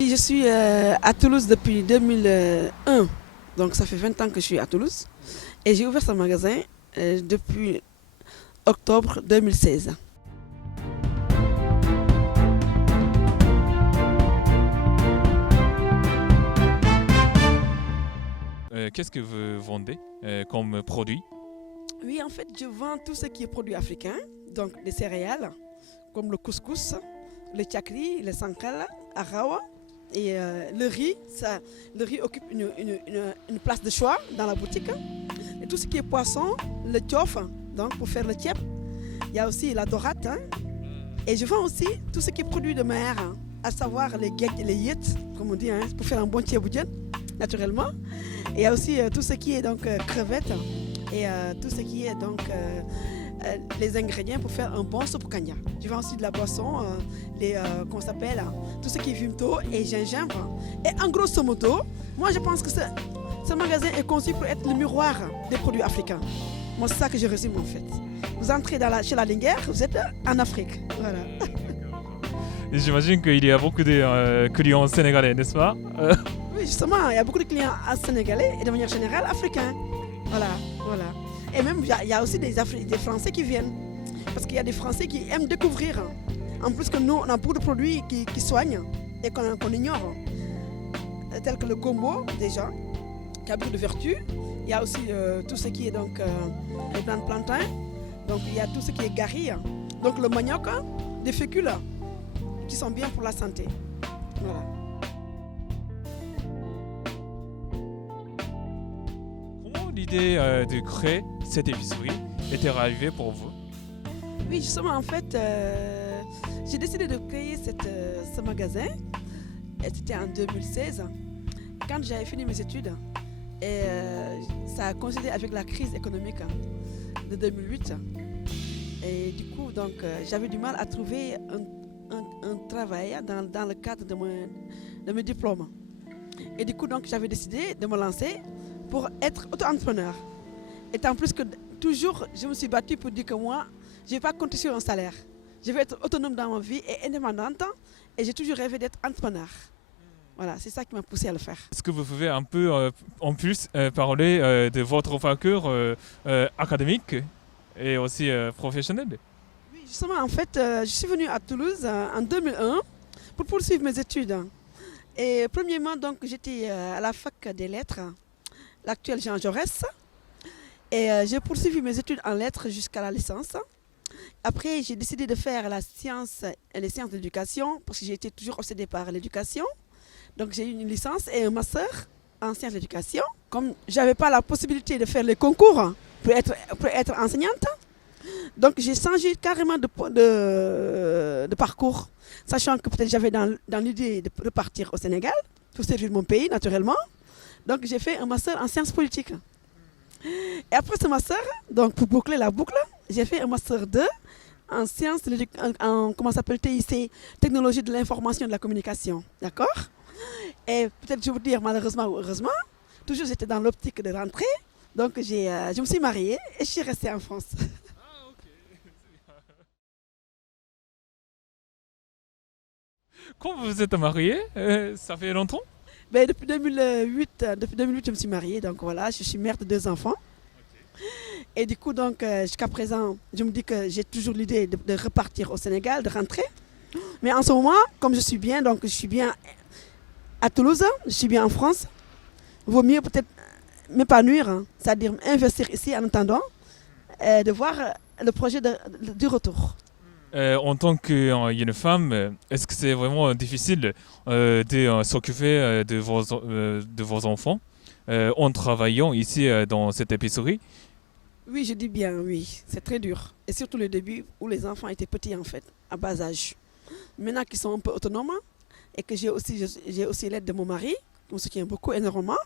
Je suis à Toulouse depuis 2001, donc ça fait 20 ans que je suis à Toulouse. Et j'ai ouvert ce magasin depuis octobre 2016. Qu'est-ce que vous vendez comme produit? Oui, en fait, je vends tout ce qui est produit africain, donc des céréales, comme le couscous, le tchakri, le sankala, arawa. Et le riz, le riz occupe une place de choix dans la boutique. Et tout ce qui est poisson, le tiof, donc pour faire le tiep. Il y a aussi la dorade. Et je vends aussi tout ce qui est produit de mer, à savoir les geeks et les yets, comme on dit, pour faire un bon tieboudian, naturellement. Et il y a aussi tout ce qui est donc crevettes et tout ce qui est donc les ingrédients pour faire un bon soupe kanya. Je vends aussi de la boisson, qu'on s'appelle tout ce qui est vimto et gingembre. Et en grosso modo, moi je pense que ce magasin est conçu pour être le miroir des produits africains. Moi c'est ça que je résume en fait. Vous entrez chez la Linguère, vous êtes en Afrique. Voilà. J'imagine qu'il y a beaucoup de clients sénégalais, n'est-ce pas? Oui, justement, il y a beaucoup de clients sénégalais et de manière générale africains. Voilà, voilà. Et même, il y a aussi des Français qui viennent. Parce qu'il y a des Français qui aiment découvrir. En plus que nous, on a beaucoup de produits qui soignent et qu'on ignore. Tels que le gombo, déjà, qui a beaucoup de vertus. Il y a aussi tout ce qui est donc les plantes plantains. Donc il y a tout ce qui est gari. Donc le manioc, des fécules qui sont bien pour la santé. Voilà. Comment l'idée de créer cette épicerie était arrivée pour vous? Oui, justement, en fait, j'ai décidé de créer ce magasin. C'était en 2016, quand j'avais fini mes études. Et ça a coïncidé avec la crise économique de 2008. Et du coup, donc, j'avais du mal à trouver un travail dans le cadre de mes diplômes. Et du coup, donc, j'avais décidé de me lancer pour être auto-entrepreneur. Et en plus que toujours, je me suis battue pour dire que moi, je ne vais pas compter sur un salaire. Je vais être autonome dans ma vie et indépendante. Et j'ai toujours rêvé d'être entrepreneur. Voilà, c'est ça qui m'a poussée à le faire. Est-ce que vous pouvez un peu en plus parler de votre parcours académique et aussi professionnel? Oui, justement, en fait, je suis venue à Toulouse en 2001 pour poursuivre mes études. Et premièrement, donc, j'étais à la fac des lettres, l'actuelle Jean Jaurès. Et j'ai poursuivi mes études en lettres jusqu'à la licence. Après, j'ai décidé de faire les sciences de l'éducation parce que j'ai été toujours obsédée par l'éducation. Donc, j'ai eu une licence et un master en sciences de l'éducation. Comme je n'avais pas la possibilité de faire les concours pour être enseignante, donc j'ai changé carrément de parcours, sachant que peut-être j'avais dans l'idée de repartir au Sénégal pour servir mon pays, naturellement. Donc, j'ai fait un master en sciences politiques. Et après ce master, donc pour boucler la boucle, j'ai fait un master 2 en sciences, comment ça s'appelle, TIC, technologie de l'information et de la communication. D'accord? Et peut-être je vais vous dire malheureusement ou heureusement, toujours j'étais dans l'optique de rentrer. Donc je me suis mariée et je suis restée en France. Ah, ok. Quand vous êtes marié, ça fait longtemps? Ben, depuis 2008, je me suis mariée. Donc voilà, je suis mère de 2 enfants. Et du coup, donc, jusqu'à présent, je me dis que j'ai toujours l'idée de repartir au Sénégal, de rentrer. Mais en ce moment, comme je suis bien, donc je suis bien à Toulouse, je suis bien en France, vaut mieux peut-être m'épanouir, c'est-à-dire investir ici en attendant de voir le projet du retour. En tant qu'une femme, est-ce que c'est vraiment difficile de s'occuper de vos enfants en travaillant ici dans cette épicerie? Oui, je dis bien oui, c'est très dur. Et surtout le début où les enfants étaient petits en fait, à bas âge. Maintenant qu'ils sont un peu autonomes et que j'ai aussi l'aide de mon mari, qui me soutient beaucoup, énormément.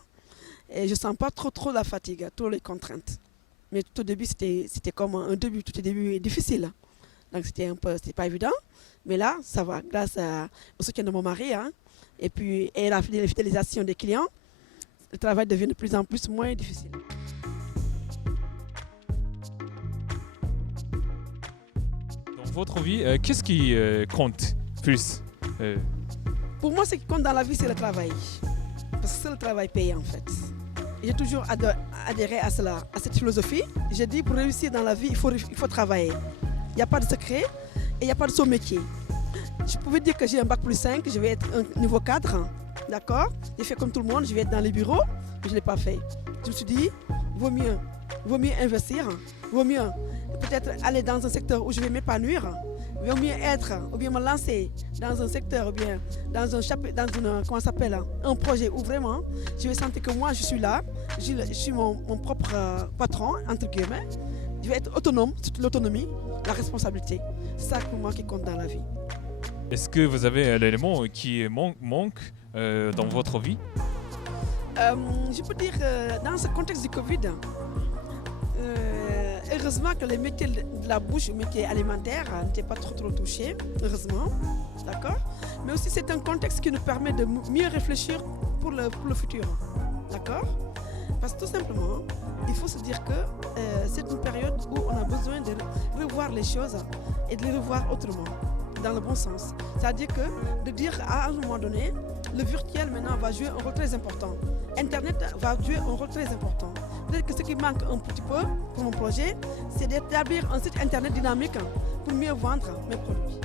Et je ne sens pas trop la fatigue, trop les contraintes. Mais tout au début, c'était comme un début, tout au début est difficile. Donc c'était pas évident. Mais là, ça va, grâce au soutien de mon mari, et puis la fidélisation des clients, le travail devient de plus en plus moins difficile. Dans votre vie, qu'est-ce qui compte plus Pour moi, ce qui compte dans la vie, c'est le travail. Parce que c'est le travail payé en fait. J'ai toujours adhéré à cela, à cette philosophie. J'ai dit pour réussir dans la vie, il faut travailler. Il n'y a pas de secret et il n'y a pas de saut métier. Je pouvais dire que j'ai un bac plus 5, je vais être un niveau 4, d'accord? J'ai fait comme tout le monde, je vais être dans les bureaux, mais je ne l'ai pas fait. Je me suis dit, vaut mieux investir, vaut mieux peut-être aller dans un secteur où je vais m'épanouir, vaut mieux être, ou bien me lancer dans un secteur, ou bien dans un chapitre, dans une, comment ça s'appelle, un projet où vraiment je vais sentir que moi je suis là, je suis mon propre patron, entre guillemets, je vais être autonome, toute l'autonomie, la responsabilité. C'est ça pour moi qui compte dans la vie. Est-ce que vous avez l'élément qui manque dans votre vie? Je peux dire, dans ce contexte du Covid, heureusement que les métiers de la bouche, les métiers alimentaires n'étaient pas trop touchés, heureusement, d'accord? Mais aussi c'est un contexte qui nous permet de mieux réfléchir pour le futur, d'accord? Parce que tout simplement, il faut se dire que c'est une période où on a besoin de revoir les choses et de les revoir autrement, dans le bon sens. C'est-à-dire que de dire à un moment donné, le virtuel maintenant va jouer un rôle très important. Internet va jouer un rôle très important. Peut-être que ce qui manque un petit peu pour mon projet, c'est d'établir un site internet dynamique pour mieux vendre mes produits.